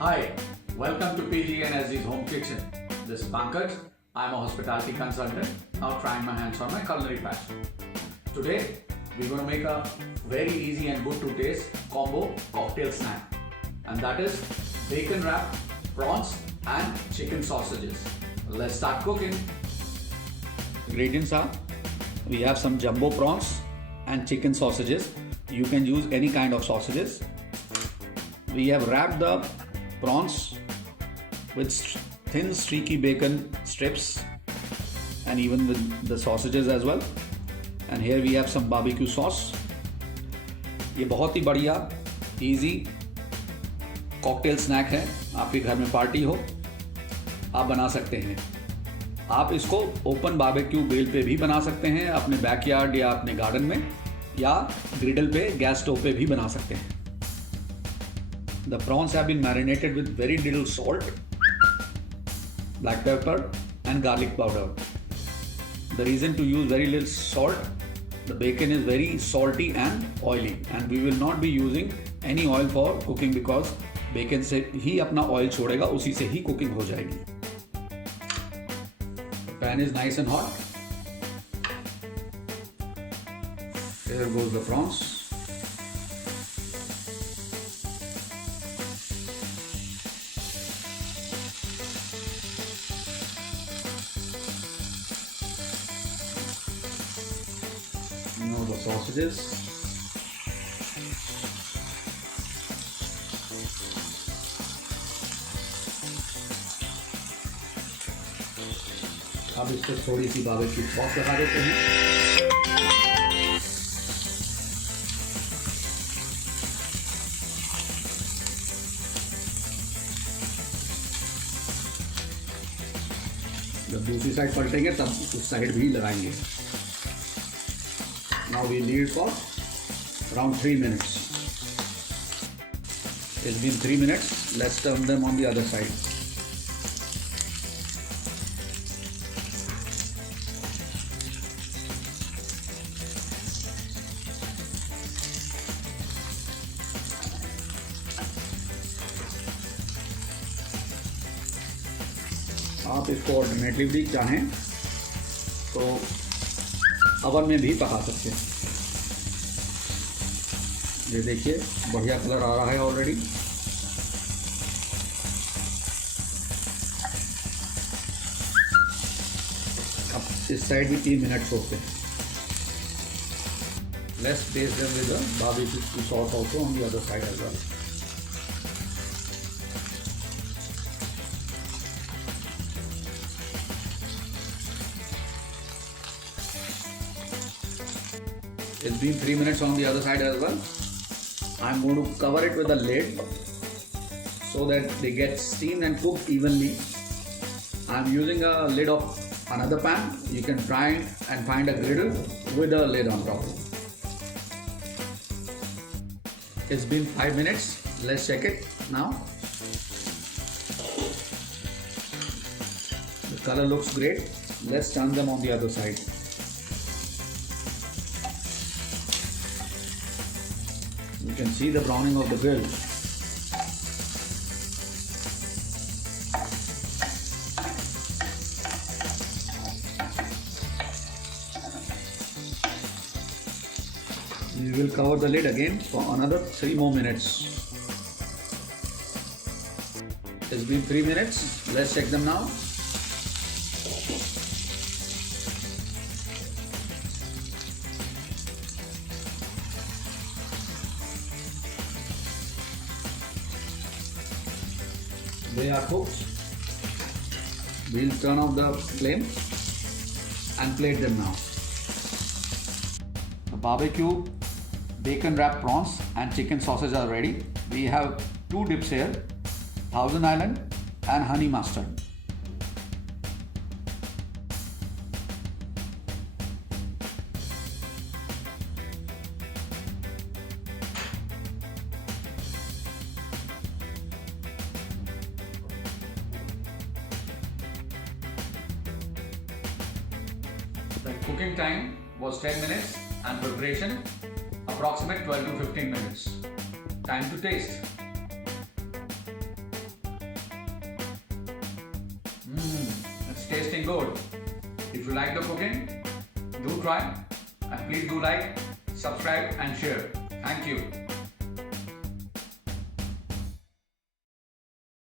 Hi, welcome to PGNSD's Home Kitchen. This is Pankaj. I'm a hospitality consultant, now trying my hands on my culinary passion. Today, we're going to make a very easy and good to taste combo cocktail snack. And that is bacon wrapped prawns and chicken sausages. Let's start cooking. Ingredients are, we have some jumbo prawns and chicken sausages. You can use any kind of sausages. We have wrapped the prawns with thin streaky bacon strips and even with the sausages as well. And here we have some BBQ sauce. ये बहुत ही बढ़िया easy cocktail snack है. आपके घर में party हो आप बना सकते हैं. आप इसको ओपन बारबेक्यू ग्रिल पे भी बना सकते हैं, अपने बैकयार्ड या अपने गार्डन में, या ग्रिडल पे गैस स्टोव पे भी बना सकते हैं. The prawns have been marinated with very little salt, black pepper and garlic powder. The reason to use very little salt, the bacon is very salty and oily, and we will not be using any oil for cooking because bacon से ही अपना oil छोड़ेगा, उसी से ही cooking हो जाएगी. The pan is nice and hot. Here goes the prawns. Now the sausages. अब इसको थोड़ी सी बारबेक्यू सॉस लगा देते हैं. जब दूसरी साइड पलटेंगे तब उस साइड भी लगाएंगे. Now we leave it for around 3 minutes. It's been 3 minutes. Let's turn them on the other side. आप इसको ऑल्टरनेटिव भी चाहें तो अवन में भी पका सकते हैं. ये देखिए बढ़िया कलर आ रहा है ऑलरेडी. अब इस साइड भी 3 मिनट छोड़ते हैं. Let's taste them with the barbecue sauce also on the other side as well. It's been 3 minutes on the other side as well. I'm going to cover it with a lid so that they get steamed and cooked evenly. I'm using a lid of another pan. You can try and find a griddle with a lid on top. It's been 5 minutes. Let's check it now. The color looks great. Let's turn them on the other side. You can see the browning of the grill. We will cover the lid again for another 3 more minutes. It's been 3 minutes. Let's check them now. They are cooked. We'll turn off the flame and plate them now. The barbecue bacon wrapped prawns and chicken sausage are ready. We have 2 dips here, Thousand Island and honey mustard. The cooking time was 10 minutes and preparation approximate 12 to 15 minutes. Time to taste. tasting good. If you like the cooking, do try and please do like, subscribe and share. Thank you.